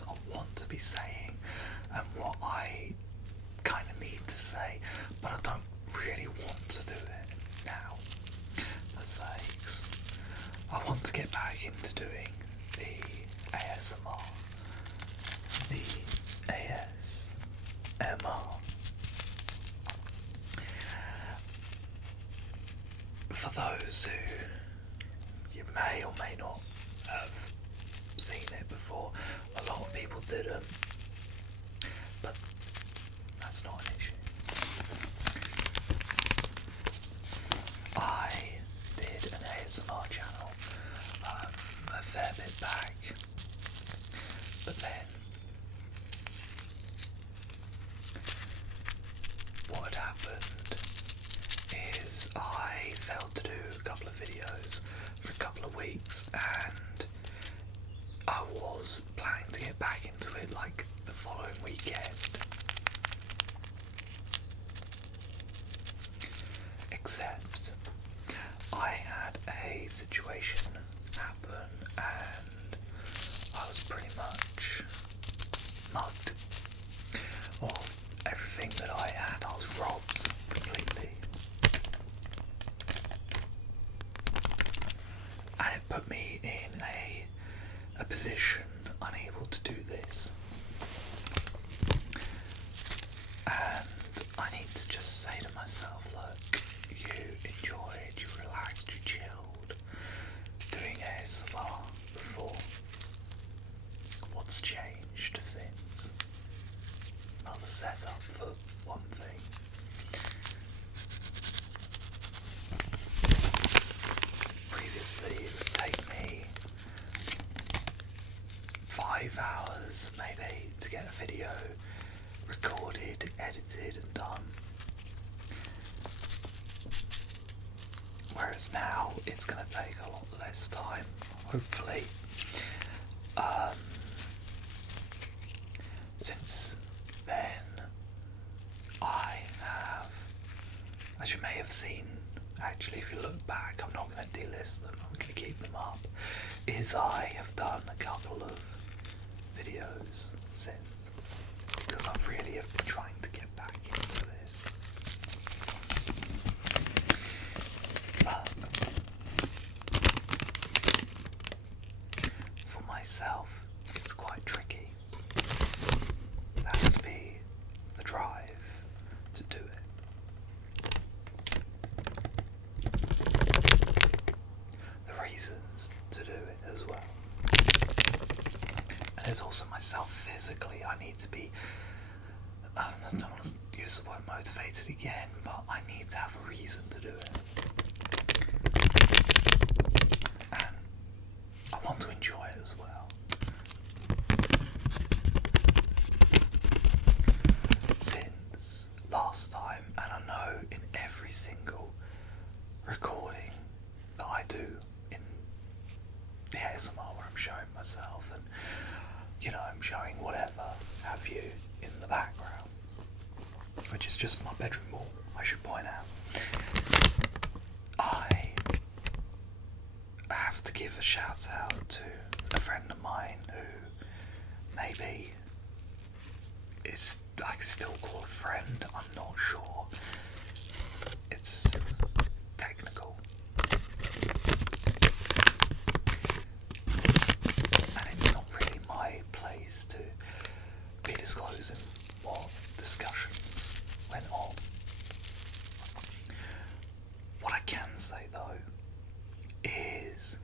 things I want to be saying and what I kind of need to say, but I don't really want to do it now. For sakes, I want to get back into doing the ASMR. The ASMR. For those who you may or may not have seen it before, a lot of people didn't, but that's not an issue. I did an ASMR channel a fair bit back, but then what had happened is I failed to do a couple of videos for a couple of weeks, and I was planning to get back into it like the following weekend. Except I had a situation happen and I was pretty much mugged. Well, everything that I had, I was robbed completely. And it put me in a position unable to do this. And I need to just say to myself, look, you enjoyed, you relaxed, you chilled doing ASMR before. What's changed since? Another setup for one thing. Previously it would take me 5 hours maybe to get a video recorded, edited and done. Whereas now it's going to take a lot less time, hopefully. Since then I have, as you may have seen, actually if you look back, I'm not going to delist them, I'm going to keep them up, is I have done a couple of videos since, because I really have been trying to get back into this. But for myself, it's quite tricky. There has to be the drive to do it. The reasons to do it as well. And there's also myself physically. I need to be, I don't want to use the word motivated again, but I need to have a reason to do it. And I want to enjoy it as well. Since last time, and I know in every single recording that I do in the ASMR where I'm showing myself and, you know, I'm showing whatever have you in the background, which is just my bedroom wall, I should point out. I have to give a shout out to a friend of mine who maybe is, I can still call a friend, I'm not sure. It's technical. And it's not really my place to be disclosing what discussions went on. What I can say though is,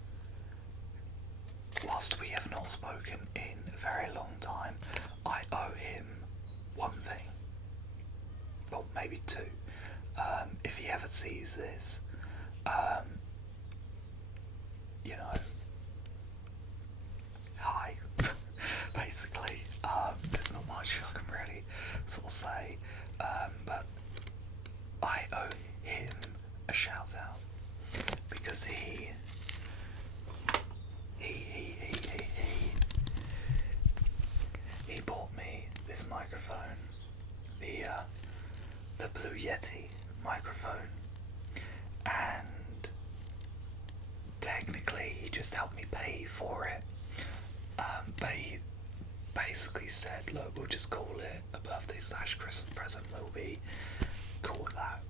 whilst we have not spoken in a very long time, I owe him one thing. Well, maybe two. If he ever sees this, you know, hi, basically. There's not much I can really sort of say, but I owe him a shout out because he bought me this microphone, the Blue Yeti microphone, and technically he just helped me pay for it, but he basically said, look, we'll just call it a birthday / Christmas present, we'll be cool with that.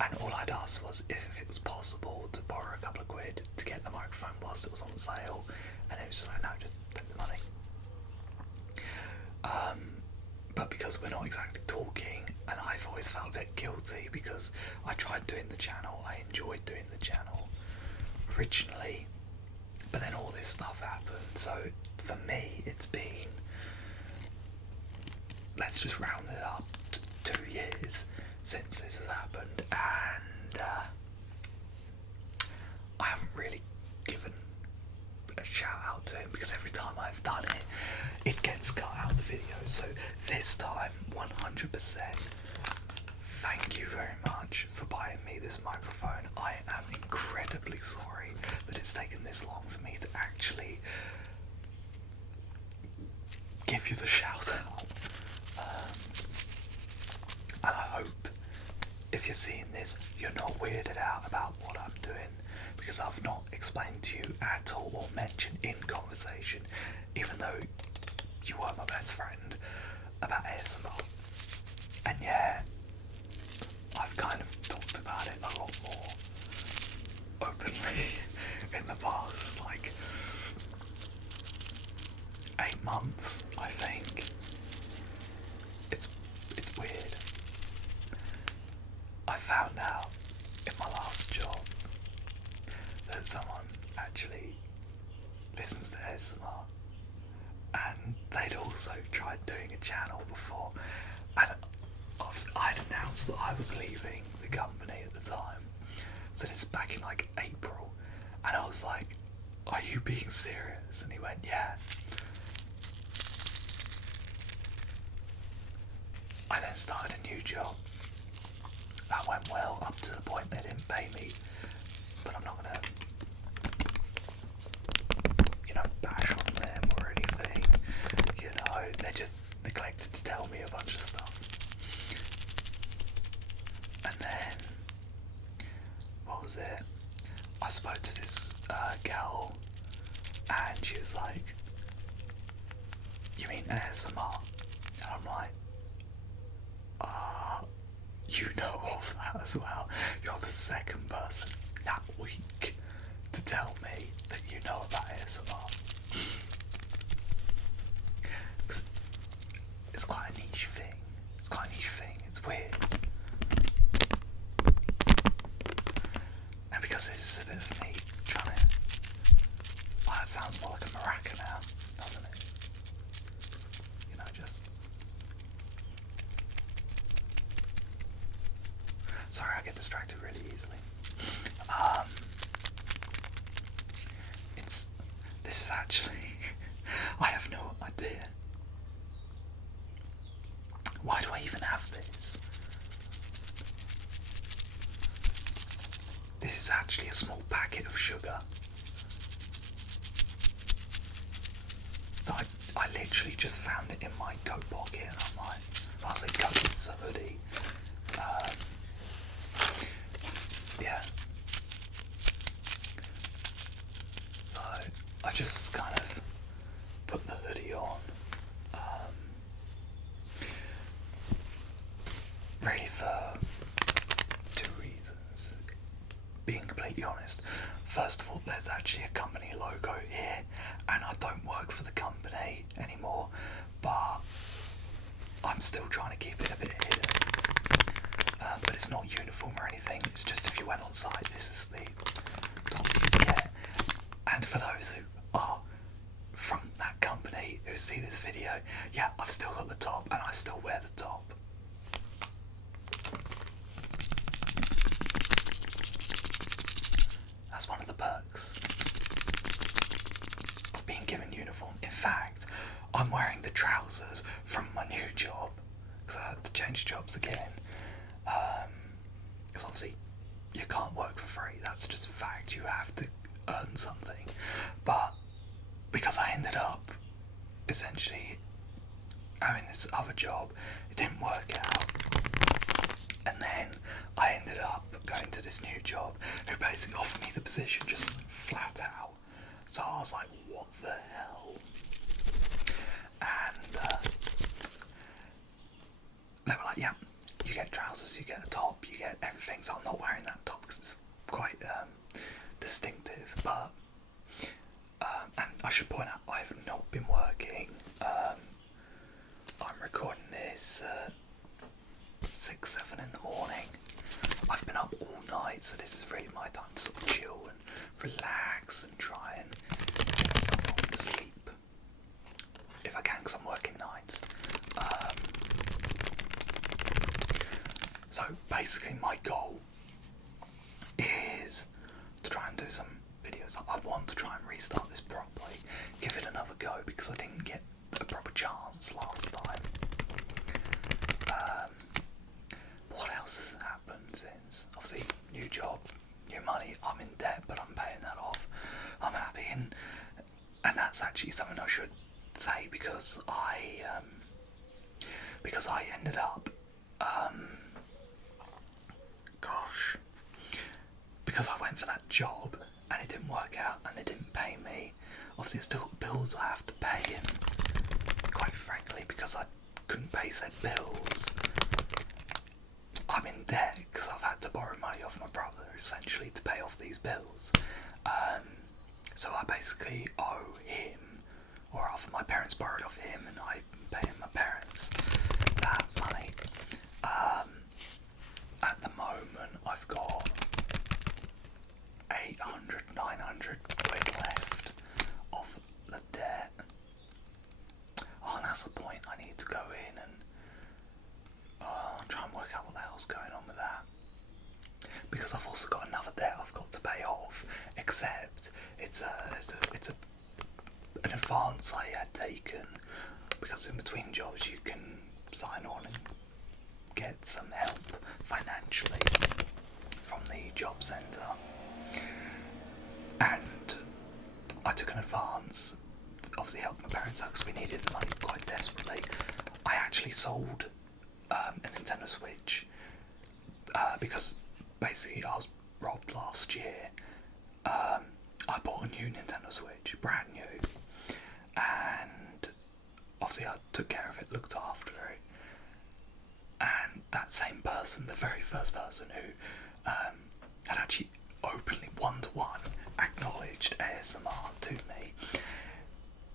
And all I'd asked was if it was possible to borrow a couple of quid to get the microphone whilst it was on sale, and it was just like, no, just take the money. But because we're not exactly talking, and I've always felt a bit guilty because I tried doing the channel, I enjoyed doing the channel originally, but then all this stuff happened. So for me, it's been, let's just round it up to 2 years since this has happened, and I haven't really given a shout out to him because every time I've done it, it gets cut out of the video. So this time, 100%, thank you very much for buying me this microphone. I am incredibly sorry that it's taken this long for me to actually give you the shout out. And I hope if you're seeing this, you're not weirded out about what I'm doing, because I've not explained to you at all or mentioned in conversation, even though you were my best friend, about ASMR. And yeah, I've kind of talked about it a lot more openly in the past, like 8 months, I think. It's weird. I found out in my last job that someone actually listens to ASMR, and they'd also tried doing a channel before, and I'd announced that I was leaving the company at the time, so this is back in like April, and I was like, are you being serious? And he went, yeah. I then started a new job. That went well up to the point they didn't pay me, but I'm not gonna, bash on them or anything. They just neglected to tell me a bunch of stuff. And then, what was it? I spoke to this girl, and she was like, you mean ASMR? And I'm like, you know of that as well. You're the second person that week to tell me that you know about ASMR. It's quite a niche thing. It's weird. And because this is a bit of me trying to... Well, that sounds more like a maraca now, doesn't it? Just... Sorry, I get distracted really easily. This is actually... I have no idea. Why do I even have this? This is actually a small packet of sugar. I literally just found it in my coat pocket, and I'm like, I was like, God, this is a hoodie. Yeah. So I just kind of put the hoodie on. Really for 2 reasons. Being completely honest, first of all, there's actually a company logo here, and I don't work for the company anymore, but I'm still trying to keep it a bit hidden. But it's not uniform or anything, it's just if you went on site, this is the top you get. And for those who are from that company who see this video, yeah, I've still got the top, and I still wear the top. That's one of the perks of being given uniform. In fact, I'm wearing the trousers from my new job, because I had to change jobs again. Because obviously you can't work for free, that's just a fact, you have to earn something. But because I ended up essentially having this other job, it didn't work out, and then I ended up going to this new job who basically offered me the position just flat out. So I was like, what the hell? so I'm not wearing that top because it's quite distinctive. But and I should point out, I've not been working. I'm recording this 6, 7 in the morning. I've been up all night, so this is really my time to sort of chill and relax and try and get myself off to sleep if I can, because I'm working nights. So basically my goal is to try and do some videos. I want to try and restart this properly, give it another go, because I didn't get a proper chance last time. What else has happened since? Obviously, new job, new money. I'm in debt, but I'm paying that off. I'm happy, and that's actually something I should say, because I ended up, because I went for that job and it didn't work out and they didn't pay me. Obviously, it's still bills I have to pay, and quite frankly, because I couldn't pay said bills, I'm in debt because I've had to borrow money off my brother essentially to pay off these bills. So I basically owe him, or rather my parents borrowed off him and I pay my parents that money. At the moment I've got 800, 900 quid left of the debt. Oh, and that's the point. I need to go in and try and work out what the hell's going on with that, because I've also got another debt I've got to pay off, except it's an advance I had taken, because in between jobs you can sign on and get some help financially from the job centre, and I took an advance to obviously help my parents out because we needed the money quite desperately. I actually sold a Nintendo Switch because basically I was robbed last year. I bought a new Nintendo Switch, brand new, and obviously I took care of it, looked after it, and that same person, the very first person who had actually openly one-to-one acknowledged ASMR to me,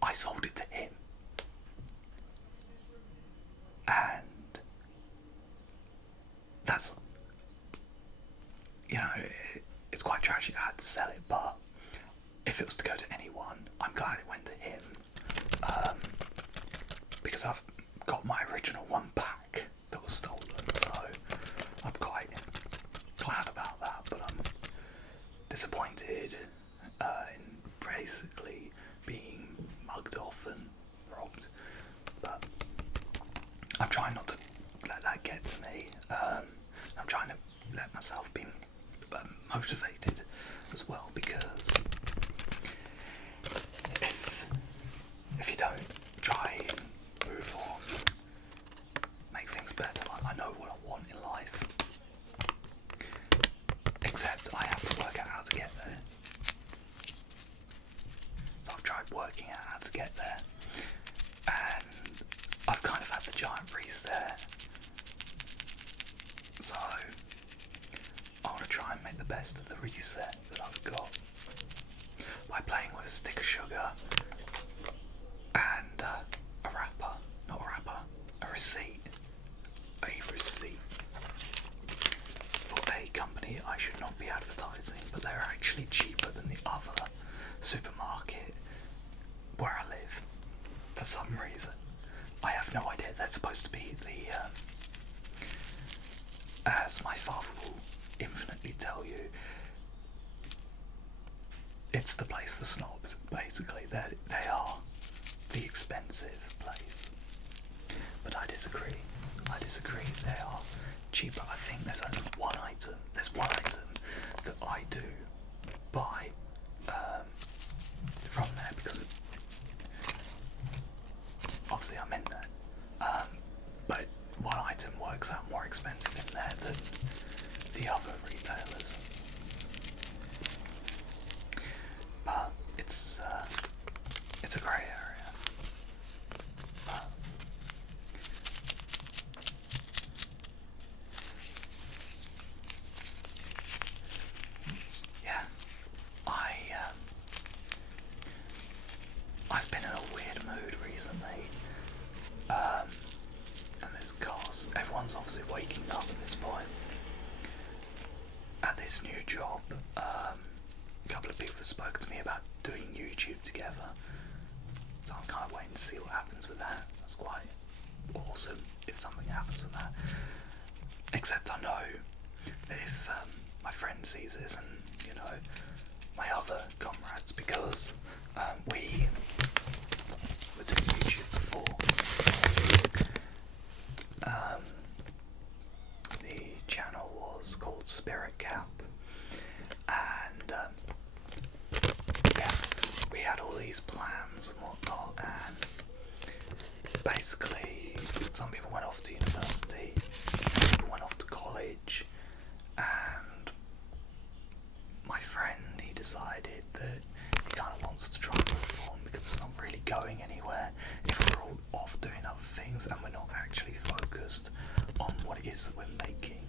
I sold it to him. And that's, it's quite tragic I had to sell it, but if it was to go to anyone, I'm glad it went to him, because I've got my original one back that was stolen, so I'm quite glad about that, but I'm disappointed in basically being mugged off and robbed, but I'm trying not to let that get to me. I'm trying to let myself be motivated as well, because if you don't try and move on, make things better, I know what I want in life, except I have to work out how to get there. So I've tried working out how to get there, and I've kind of had the giant reset, so I want to try and make the best of the reset that I've got by playing with a stick of sugar and a receipt for a company I should not be advertising, but they're actually cheaper than the other supermarket where I live for some reason. I have no idea. They're supposed to be the as my father will infinitely tell you, it's the place for snobs, basically. They are the expensive place. But I disagree. They are cheaper. I think there's only one item. There's one item that I do buy from there, because obviously I'm in there. But one item works out more expensive in there than the other retailers. But it's a grey area. everyone's obviously waking up at this point. At this new job, a couple of people have spoken to me about doing YouTube together, so I'm kind of waiting to see what happens with that. That's quite awesome if something happens with that. Except I know that if my friend sees this, and my other comrades, because we were doing YouTube before. The channel was called Spirit Cap, and yeah, we had all these plans and whatnot, and basically some people went off to university, some people went off to college, and my friend, he decided that he kind of wants to try and move on because it's not really going anywhere if we're all off doing other things and we're not actually focused on what it is that we're making.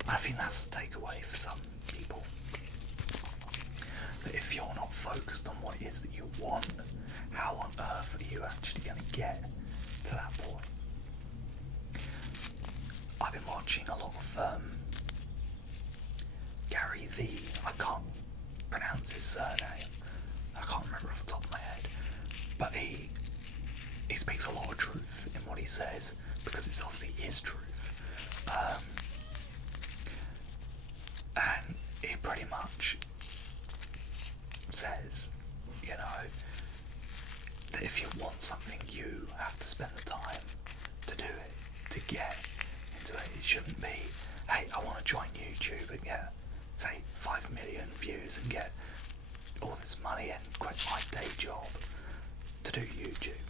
And I think that's the takeaway for some people, that if you're not focused on what it is that you want, how on earth are you actually going to get to that point? I've been watching a lot of Gary V. I can't pronounce his surname. I can't remember off the top of my head. But he speaks a lot of truth in what he says, because it's obviously his truth. And he pretty much says, that if you want something, you have to spend the time to do it, to get into it. It shouldn't be, hey, I want to join YouTube and get, say, 5 million views and get all this money and quit my day job to do YouTube.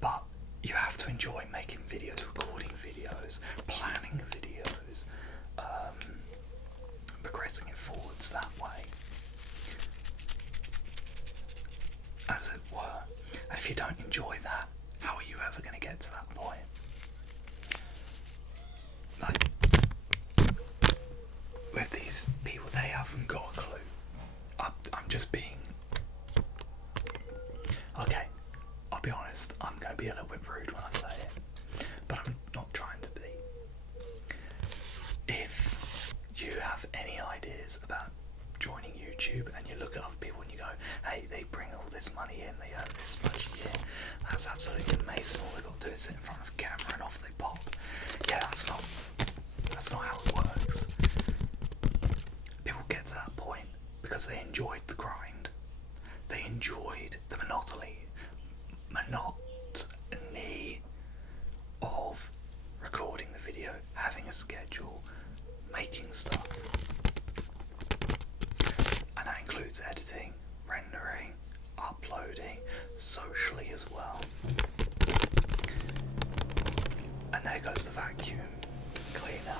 But you have to enjoy making videos, recording videos, planning videos, progressing it forwards that way, as it were. And if you don't enjoy that, how are you ever going to get to that point? Like, with these people, they haven't got a clue. I'm just being... Okay, I'll be honest, I'm going to be a little bit rude when I say it, but I'm not trying to be. If you have any ideas about joining YouTube and you look at other people and you go, hey, they bring all this money in, they earn this much a year, that's absolutely amazing, all they've got to do is sit in front of a camera and off they pop. Yeah, that's not how it works. People get to that point because they enjoyed the grind. They enjoyed the monotony of recording the video, having a schedule, making stuff. And that includes editing, rendering, uploading, socially as well. And there goes the vacuum cleaner.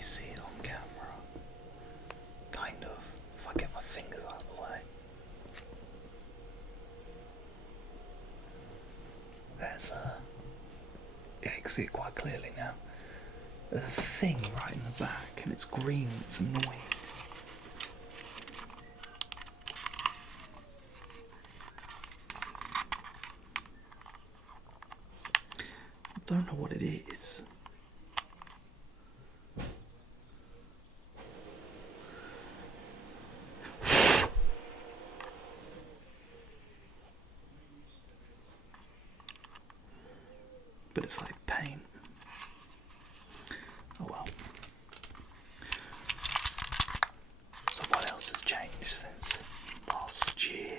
See it on camera, kind of, if I get my fingers out of the way. There's yeah, you can see it quite clearly now. There's a thing right in the back and it's green, it's annoying. I don't know what it is. But it's like paint. Oh well. So what else has changed since last year?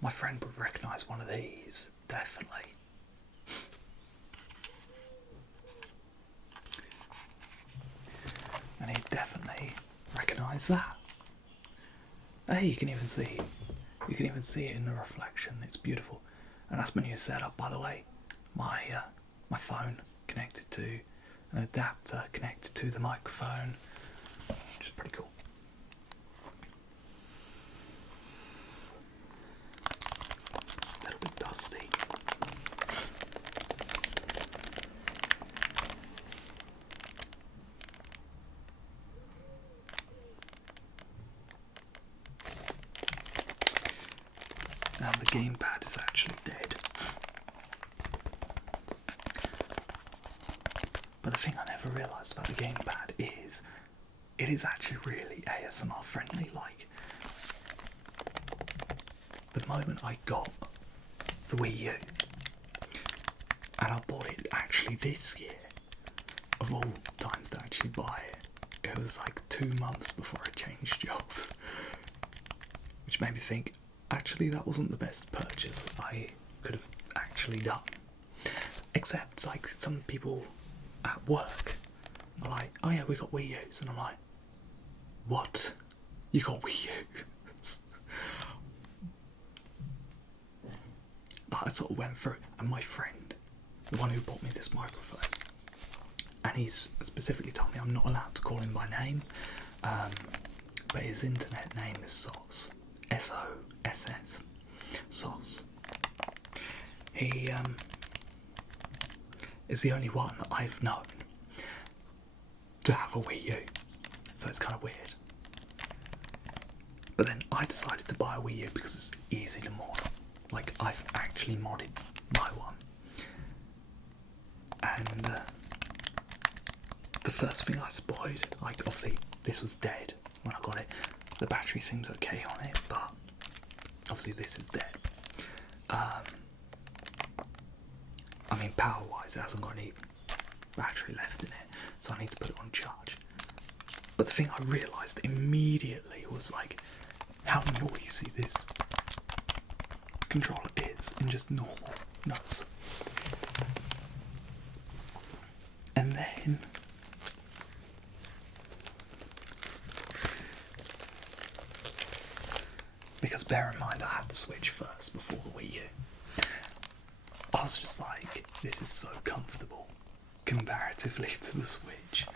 Well, my friend would recognise one of these, definitely. And he'd definitely recognise that. Hey, you can even see it in the reflection. It's beautiful. And that's my new setup, by the way. My phone connected to an adapter connected to the microphone, which is pretty cool. A little bit dusty. And the gamepad is actually dead. But the thing I never realised about the gamepad is it is actually really ASMR friendly. Like, the moment I got the Wii U, and I bought it actually this year, of all times to actually buy it, it was like 2 months before I changed jobs, which made me think, actually that wasn't the best purchase I could have actually done. Except, like, some people at work are like, oh yeah, we got Wii U's, and I'm like, what? You got Wii U's? But I sort of went through, and my friend, the one who bought me this microphone, and he's specifically told me I'm not allowed to call him by name, but his internet name is Soss, S-O-S-S, Soss. He is the only one that I've known to have a Wii U, so it's kind of weird. But then I decided to buy a Wii U because it's easy to mod. Like, I've actually modded my one. And the first thing I spotted, like, obviously this was dead when I got it. The battery seems okay on it, but obviously this is dead. I mean, power-wise, it hasn't got any battery left in it, so I need to put it on charge. But the thing I realised immediately was, like, how noisy this controller is in just normal notes. And then because bear in mind I had the Switch first before the Wii U, I was just like, this is so comfortable comparatively to the Switch.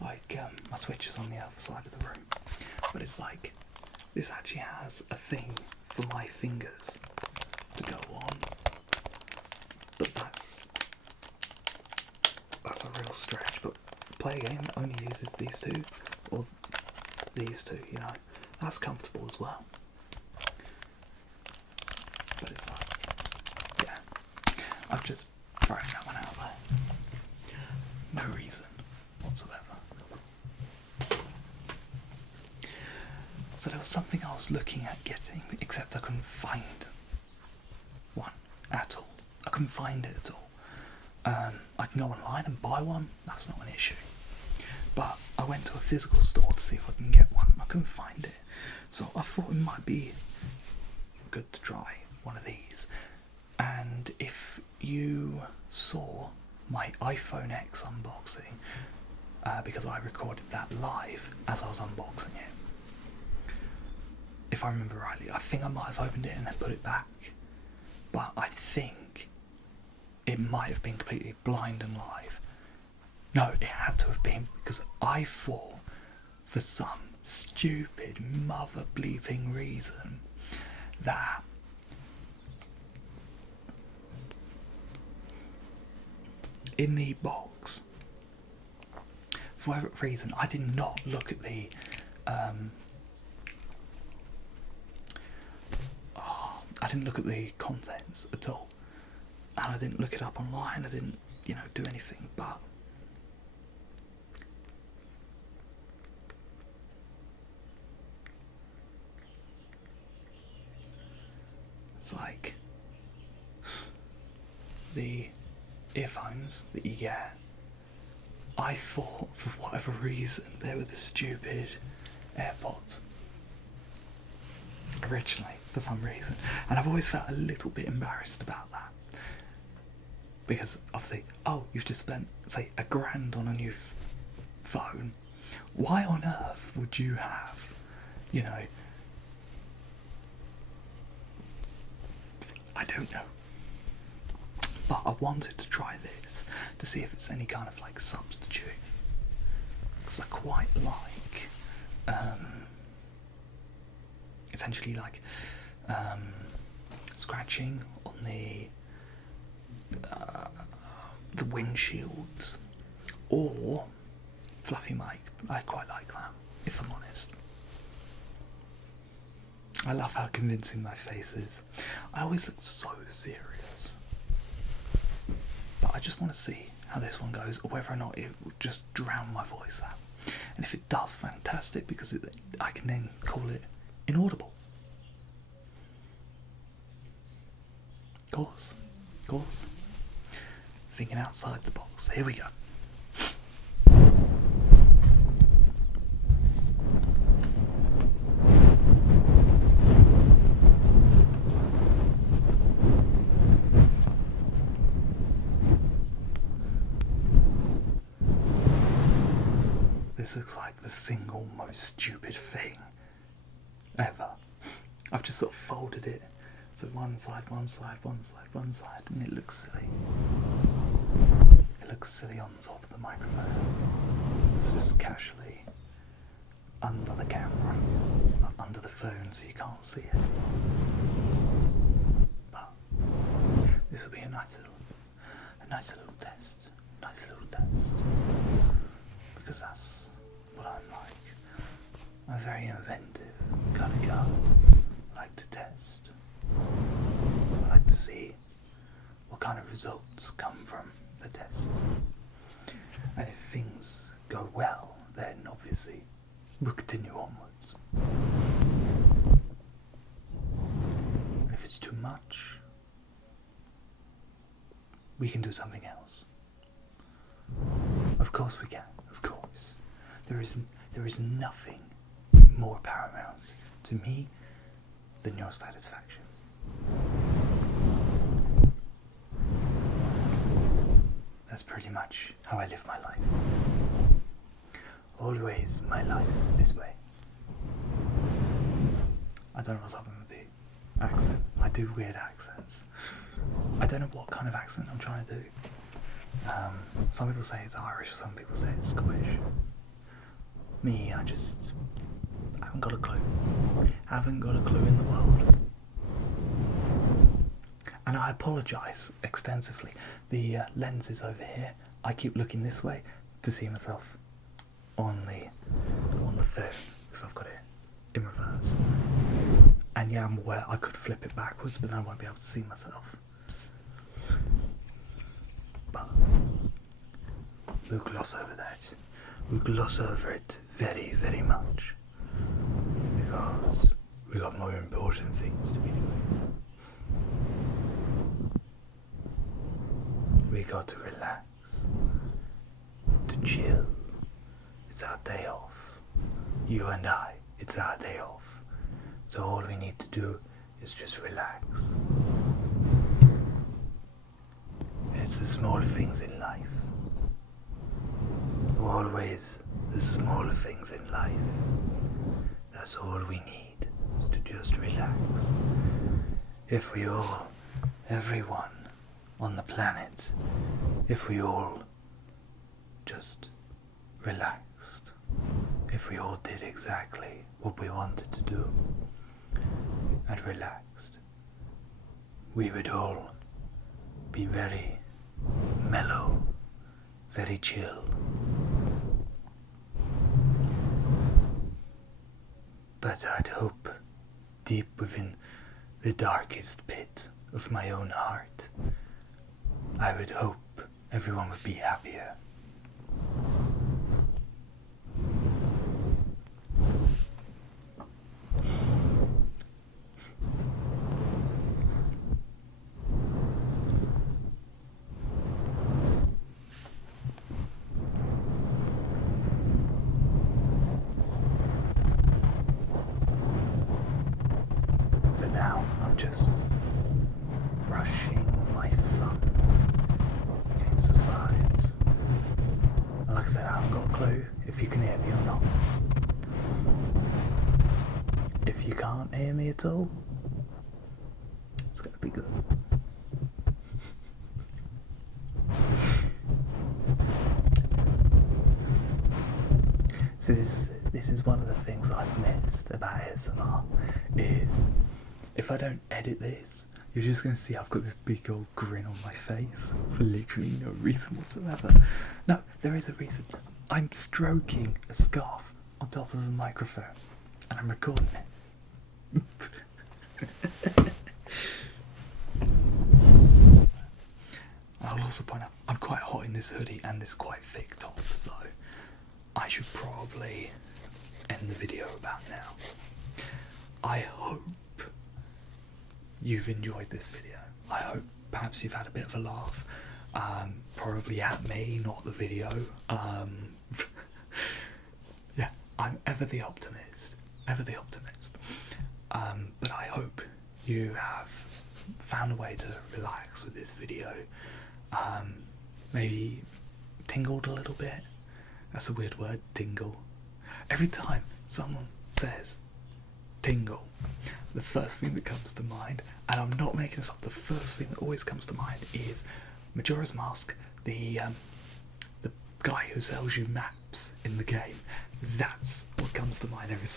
Like, my Switch is on the other side of the room, but it's like, this actually has a thing for my fingers to go on, but that's a real stretch. But play a game that only uses these two, or these two, you know, that's comfortable as well. But it's like, yeah, I've just thrown that one out there. No reason whatsoever. So there was something I was looking at getting, except I couldn't find one at all. I couldn't find it at all. I can go online and buy one, that's not an issue. But I went to a physical store to see if I can get one. I couldn't find it. So I thought it might be good to try one of these. And if you saw my iPhone X unboxing, because I recorded that live as I was unboxing it, if I remember rightly, I think I might have opened it and then put it back, but I think it might have been completely blind and live. No, it had to have been, because I thought, for some stupid mother bleeping reason, that in the box, for whatever reason, I did not look at the I didn't look at the contents at all, and I didn't look it up online. I didn't, do anything, but it's like the earphones that you get. I thought, for whatever reason, they were the stupid AirPods originally, for some reason. And I've always felt a little bit embarrassed about that. Because obviously, you've just spent, say, $1,000 on a new phone. Why on earth would you have, I don't know. But I wanted to try this to see if it's any kind of like substitute. Because I quite like, essentially like scratching on the windshields, or fluffy mic. I quite like that, if I'm honest. I love how convincing my face is. I always look so serious. But I just want to see how this one goes, or whether or not it will just drown my voice out. And if it does, fantastic, because I can then call it inaudible. Of course. Thinking outside the box. Here we go. This looks like the single most stupid thing ever. I've just sort of folded it. So one side, and it looks silly. It looks silly on top of the microphone. It's just casually under the camera, not under the phone, so you can't see it. But this will be a nice little test. Because that's what I'm like. I'm a very inventive kind of guy. I like to test. I like to see what kind of results come from the test. And if things go well, then obviously we'll continue onwards. And if it's too much, we can do something else. Of course we can, of course. There is nothing more paramount to me than your satisfaction. That's pretty much how I live my life. Always my life this way. I don't know what's happening with the accent. I do weird accents. I don't know what kind of accent I'm trying to do. Some people say it's Irish, some people say it's Scottish. Me, I haven't got a clue. Haven't got a clue in the world. And I apologise extensively. The lens is over here. I keep looking this way to see myself on the phone, because I've got it in reverse. And yeah, I'm aware I could flip it backwards, but then I won't be able to see myself. But we'll gloss over that. We'll gloss over it very, very much. Because we got more important things to be doing. We got to relax. To chill. It's our day off. You and I, it's our day off. So all we need to do is just relax. It's the small things in life. Always the smaller things in life. That's all we need, is to just relax. If we all, everyone on the planet, if we all just relaxed, if we all did exactly what we wanted to do and relaxed, we would all be very mellow, very chill. But I'd hope, deep within the darkest pit of my own heart, I would hope everyone would be happier. So now I'm just brushing my thumbs against the sides. And like I said, I haven't got a clue if you can hear me or not. If you can't hear me at all, it's going to be good. So this is one of the things I've missed about ASMR, is if I don't edit this, you're just going to see I've got this big old grin on my face for literally no reason whatsoever. No, there is a reason. I'm stroking a scarf on top of a microphone and I'm recording it. I'll also point out I'm quite hot in this hoodie and this quite thick top, so I should probably end the video about now. I hope you've enjoyed this video. I hope perhaps you've had a bit of a laugh, probably at me, not the video. Yeah, I'm ever the optimist, but I hope you have found a way to relax with this video, maybe tingled a little bit. That's a weird word, tingle. Every time someone says tingle, the first thing that comes to mind, and I'm not making this up, the first thing that always comes to mind is Majora's Mask, the guy who sells you maps in the game. That's what comes to mind every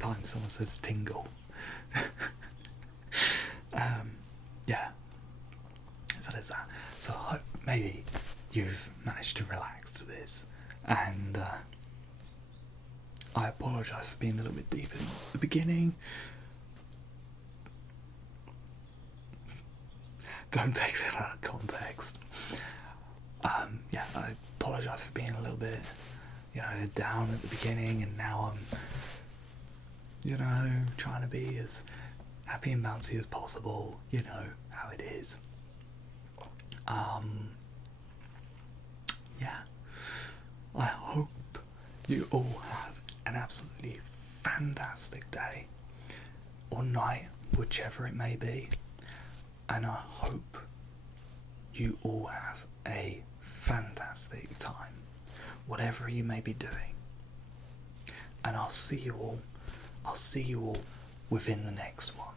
time someone says tingle. Yeah, so there's that. So I hope maybe you've managed to relax to this, and I apologise for being a little bit deep in the beginning. Don't take that out of context. Yeah, I apologise for being a little bit, down at the beginning, and now I'm, trying to be as happy and bouncy as possible. You know how it is. Yeah, I hope you all have an absolutely fantastic day or night, whichever it may be, and I hope you all have a fantastic time, whatever you may be doing, and I'll see you all within the next one.